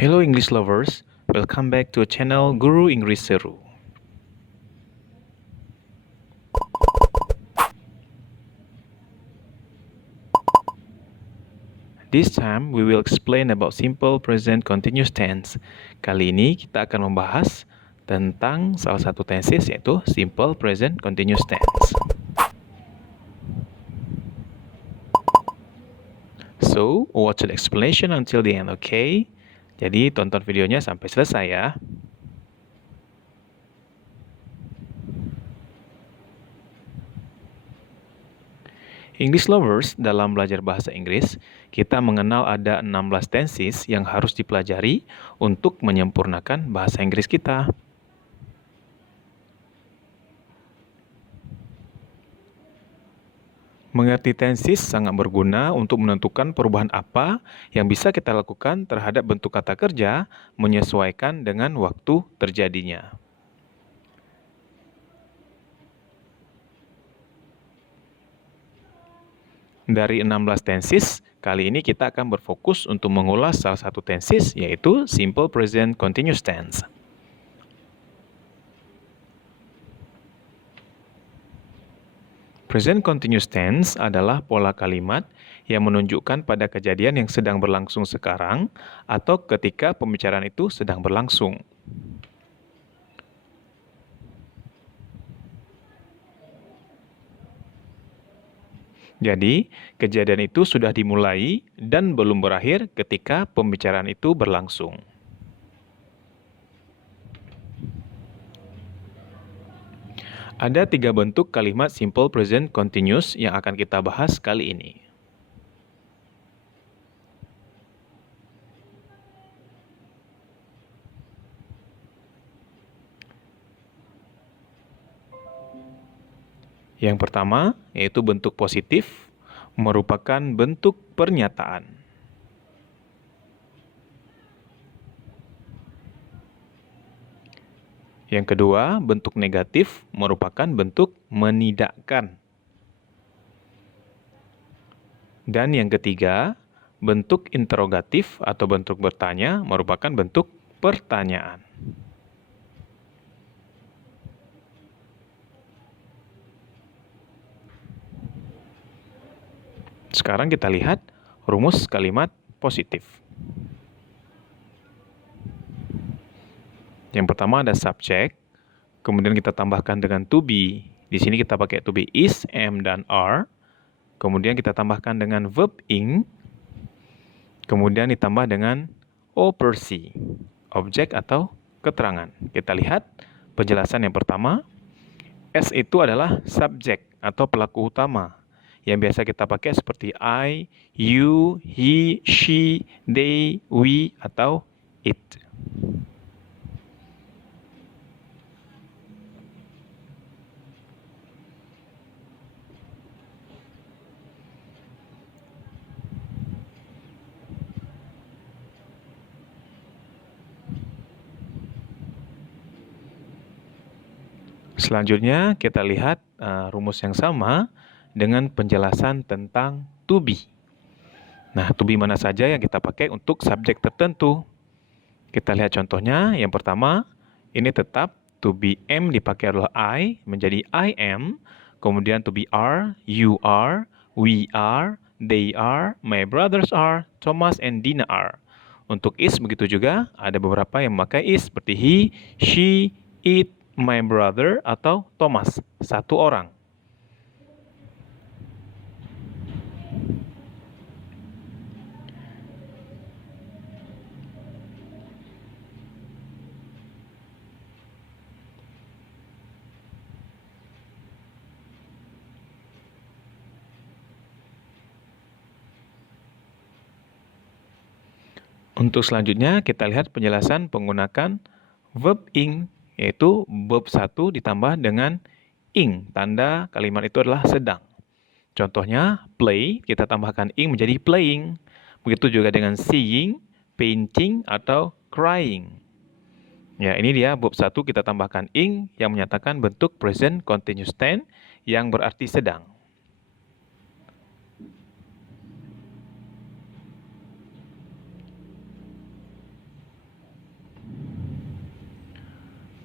Hello English lovers, welcome back to channel Guru Inggris Seru. This time we will explain about simple present continuous tense. Kali ini kita akan membahas tentang salah satu tenses yaitu simple present continuous tense. So, watch the explanation until the end, okay? Jadi tonton videonya sampai selesai ya. English lovers, dalam belajar bahasa Inggris, kita mengenal ada 16 tenses yang harus dipelajari untuk menyempurnakan bahasa Inggris kita. Mengerti tenses sangat berguna untuk menentukan perubahan apa yang bisa kita lakukan terhadap bentuk kata kerja menyesuaikan dengan waktu terjadinya. Dari 16 tenses, kali ini kita akan berfokus untuk mengulas salah satu tenses, yaitu simple present continuous tense. Present continuous tense adalah pola kalimat yang menunjukkan pada kejadian yang sedang berlangsung sekarang atau ketika pembicaraan itu sedang berlangsung. Jadi, kejadian itu sudah dimulai dan belum berakhir ketika pembicaraan itu berlangsung. Ada 3 bentuk kalimat simple present continuous yang akan kita bahas kali ini. Yang pertama, yaitu bentuk positif, merupakan bentuk pernyataan. Yang kedua, bentuk negatif merupakan bentuk menidakkan. Dan yang ketiga, bentuk interrogatif atau bentuk bertanya merupakan bentuk pertanyaan. Sekarang kita lihat rumus kalimat positif. Yang pertama ada subject, kemudian kita tambahkan dengan to be. Di sini kita pakai to be is, am, dan are. Kemudian kita tambahkan dengan verb ing, kemudian ditambah dengan OPERSI, objek atau keterangan. Kita lihat penjelasan yang pertama. S itu adalah subjek atau pelaku utama yang biasa kita pakai seperti I, you, he, she, they, we, atau it. Selanjutnya kita lihat rumus yang sama dengan penjelasan tentang to be. Nah, to be mana saja yang kita pakai untuk subjek tertentu. Kita lihat contohnya. Yang pertama, ini tetap to be am dipakai adalah I, menjadi I am. Kemudian to be are, you are, we are, they are, my brothers are, Thomas and Dina are. Untuk is begitu juga, ada beberapa yang memakai is seperti he, she, it, my brother, atau Thomas, satu orang. Untuk selanjutnya, kita lihat penjelasan penggunakan verb ing, yaitu verb 1 ditambah dengan ing. Tanda kalimat itu adalah sedang. Contohnya, play, kita tambahkan ing menjadi playing. Begitu juga dengan seeing, painting, atau crying. Ya, ini dia verb 1 kita tambahkan ing yang menyatakan bentuk present continuous tense yang berarti sedang.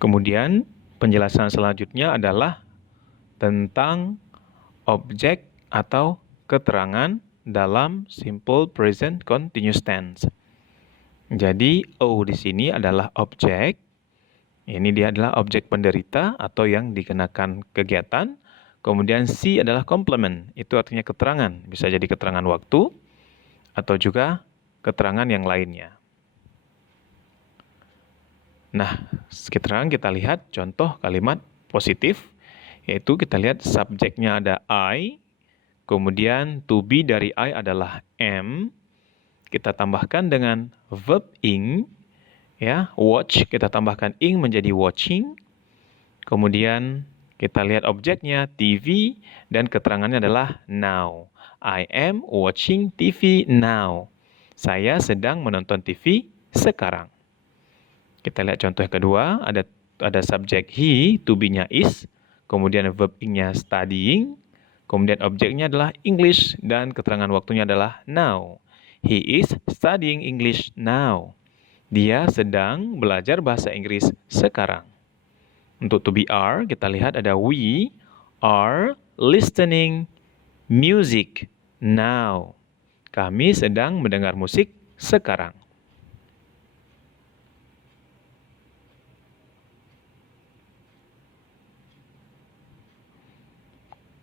Kemudian penjelasan selanjutnya adalah tentang objek atau keterangan dalam simple present continuous tense. Jadi O di sini adalah objek. Ini dia adalah objek penderita atau yang dikenakan kegiatan. Kemudian C adalah complement. Itu artinya keterangan. Bisa jadi keterangan waktu atau juga keterangan yang lainnya. Nah, sekarang kita lihat contoh kalimat positif, yaitu kita lihat subjeknya ada I, kemudian to be dari I adalah am, kita tambahkan dengan verb ing, ya, watch, kita tambahkan ing menjadi watching, kemudian kita lihat objeknya TV, dan keterangannya adalah now. I am watching TV now. Saya sedang menonton TV sekarang. Kita lihat contoh yang kedua, ada subjek he, to be-nya is, kemudian verb ing-nya studying, kemudian objeknya adalah English, dan keterangan waktunya adalah now. He is studying English now. Dia sedang belajar bahasa Inggris sekarang. Untuk to be are, kita lihat ada we are listening music now. Kami sedang mendengar musik sekarang.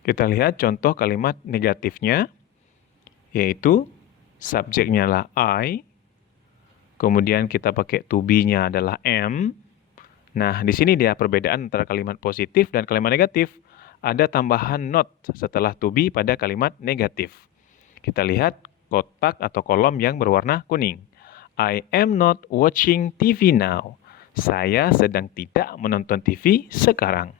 Kita lihat contoh kalimat negatifnya, yaitu subjeknya adalah I, kemudian kita pakai to be-nya adalah am. Nah, di sini dia perbedaan antara kalimat positif dan kalimat negatif. Ada tambahan not setelah to be pada kalimat negatif. Kita lihat kotak atau kolom yang berwarna kuning. I am not watching TV now. Saya sedang tidak menonton TV sekarang.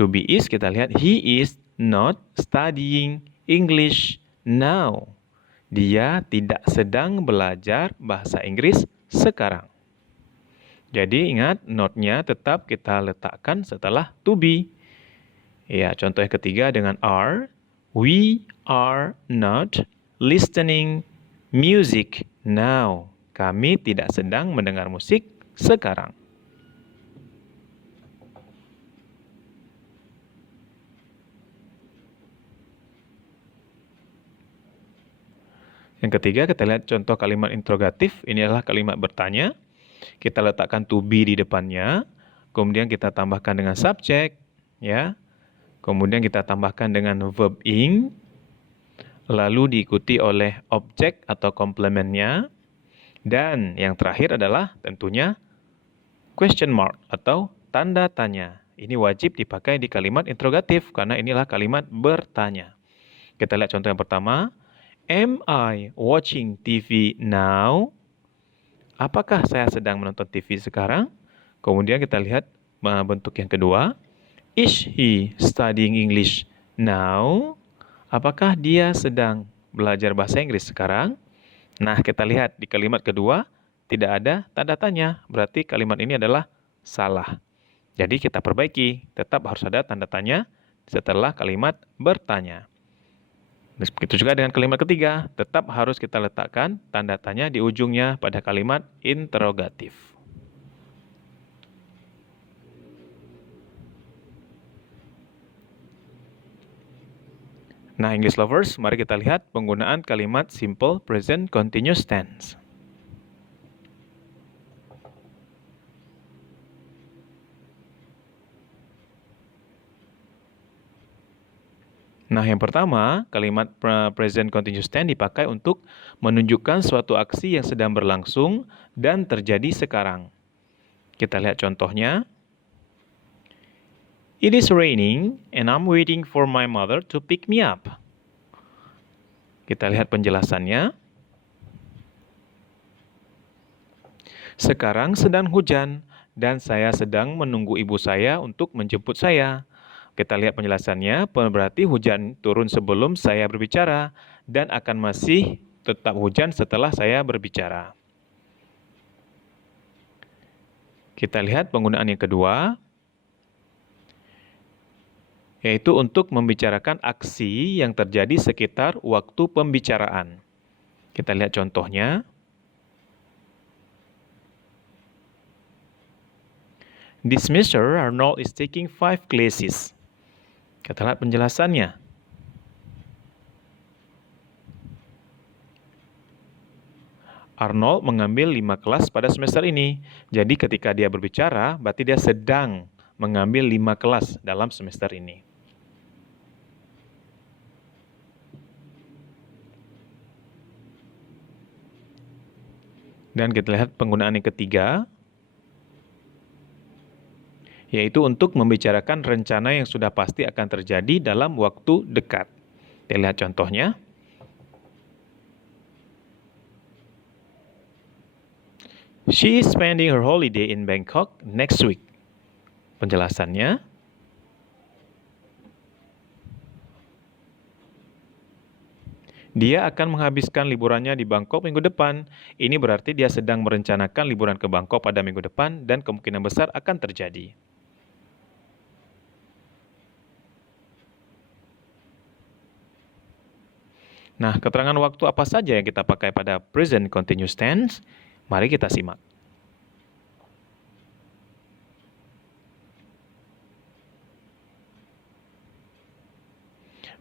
To be is, kita lihat he is not studying English now. Dia tidak sedang belajar bahasa Inggris sekarang. Jadi ingat, not-nya tetap kita letakkan setelah to be. Ya, contoh yang ketiga dengan are. We are not listening music now. Kami tidak sedang mendengar musik sekarang. Yang ketiga, kita lihat contoh kalimat interrogatif. Ini adalah kalimat bertanya. Kita letakkan to be di depannya. Kemudian kita tambahkan dengan subjek, ya. Kemudian kita tambahkan dengan verb ing. Lalu diikuti oleh objek atau komplementnya. Dan yang terakhir adalah tentunya question mark atau tanda tanya. Ini wajib dipakai di kalimat interrogatif karena inilah kalimat bertanya. Kita lihat contoh yang pertama. Am I watching TV now? Apakah saya sedang menonton TV sekarang? Kemudian kita lihat bentuk yang kedua. Is he studying English now? Apakah dia sedang belajar bahasa Inggris sekarang? Nah, kita lihat di kalimat kedua tidak ada tanda tanya. Berarti kalimat ini adalah salah. Jadi kita perbaiki. Tetap harus ada tanda tanya setelah kalimat bertanya. Begitu juga dengan kalimat ketiga, tetap harus kita letakkan tanda tanya di ujungnya pada kalimat interrogatif. Nah, English lovers, mari kita lihat penggunaan kalimat simple present continuous tense. Nah, yang pertama, kalimat present continuous tense dipakai untuk menunjukkan suatu aksi yang sedang berlangsung dan terjadi sekarang. Kita lihat contohnya. It is raining and I'm waiting for my mother to pick me up. Kita lihat penjelasannya. Sekarang sedang hujan dan saya sedang menunggu ibu saya untuk menjemput saya. Kita lihat penjelasannya, berarti hujan turun sebelum saya berbicara dan akan masih tetap hujan setelah saya berbicara. Kita lihat penggunaan yang kedua, yaitu untuk membicarakan aksi yang terjadi sekitar waktu pembicaraan. Kita lihat contohnya. This semester, Arnold is taking 5 classes. Kita lihat penjelasannya. Arnold mengambil 5 kelas pada semester ini. Jadi ketika dia berbicara, berarti dia sedang mengambil 5 kelas dalam semester ini. Dan kita lihat penggunaan yang ketiga, yaitu untuk membicarakan rencana yang sudah pasti akan terjadi dalam waktu dekat. Kita lihat contohnya. She is spending her holiday in Bangkok next week. Penjelasannya, dia akan menghabiskan liburannya di Bangkok minggu depan. Ini berarti dia sedang merencanakan liburan ke Bangkok pada minggu depan dan kemungkinan besar akan terjadi. Nah, keterangan waktu apa saja yang kita pakai pada present continuous tense? Mari kita simak.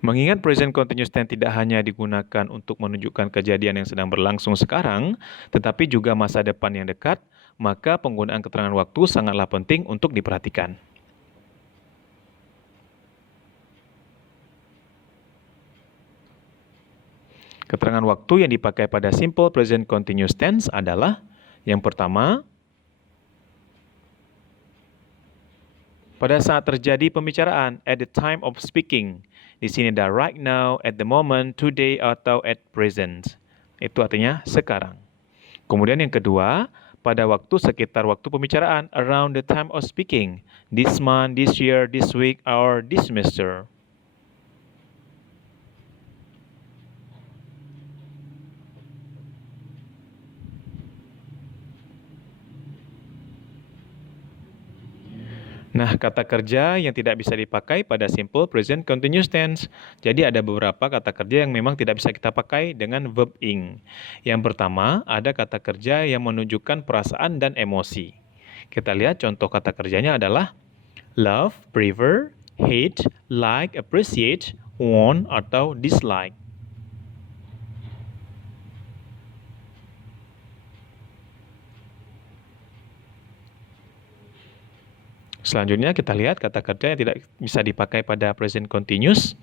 Mengingat present continuous tense tidak hanya digunakan untuk menunjukkan kejadian yang sedang berlangsung sekarang, tetapi juga masa depan yang dekat, maka penggunaan keterangan waktu sangatlah penting untuk diperhatikan. Keterangan waktu yang dipakai pada simple present continuous tense adalah yang pertama, pada saat terjadi pembicaraan, at the time of speaking. Di sini ada right now, at the moment, today, atau at present. Itu artinya sekarang. Kemudian yang kedua, pada waktu sekitar waktu pembicaraan, around the time of speaking. This month, this year, this week, or this semester. Nah, kata kerja yang tidak bisa dipakai pada simple present continuous tense. Jadi ada beberapa kata kerja yang memang tidak bisa kita pakai dengan verb ing. Yang pertama, ada kata kerja yang menunjukkan perasaan dan emosi. Kita lihat contoh kata kerjanya adalah love, prefer, hate, like, appreciate, want, atau dislike. Selanjutnya kita lihat kata kerja yang tidak bisa dipakai pada present continuous.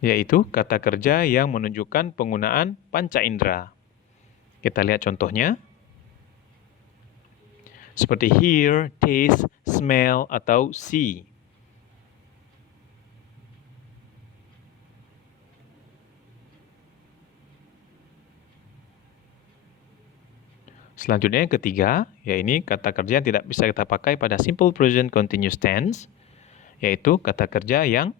Yaitu kata kerja yang menunjukkan penggunaan panca indera. Kita lihat contohnya. Seperti hear, taste, smell, atau see. Selanjutnya yang ketiga, yaitu kata kerja yang tidak bisa kita pakai pada simple present continuous tense, yaitu kata kerja yang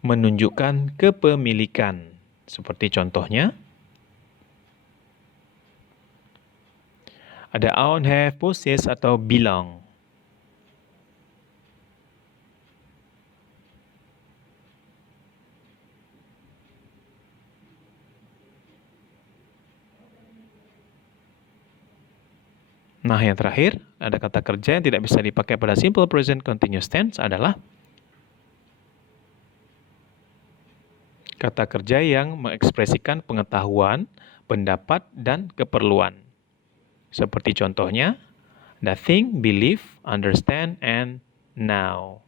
menunjukkan kepemilikan. Seperti contohnya, ada own, have, possess, atau belong. Nah, yang terakhir, ada kata kerja yang tidak bisa dipakai pada simple present continuous tense adalah kata kerja yang mengekspresikan pengetahuan, pendapat, dan keperluan. Seperti contohnya, nothing, believe, understand, and now.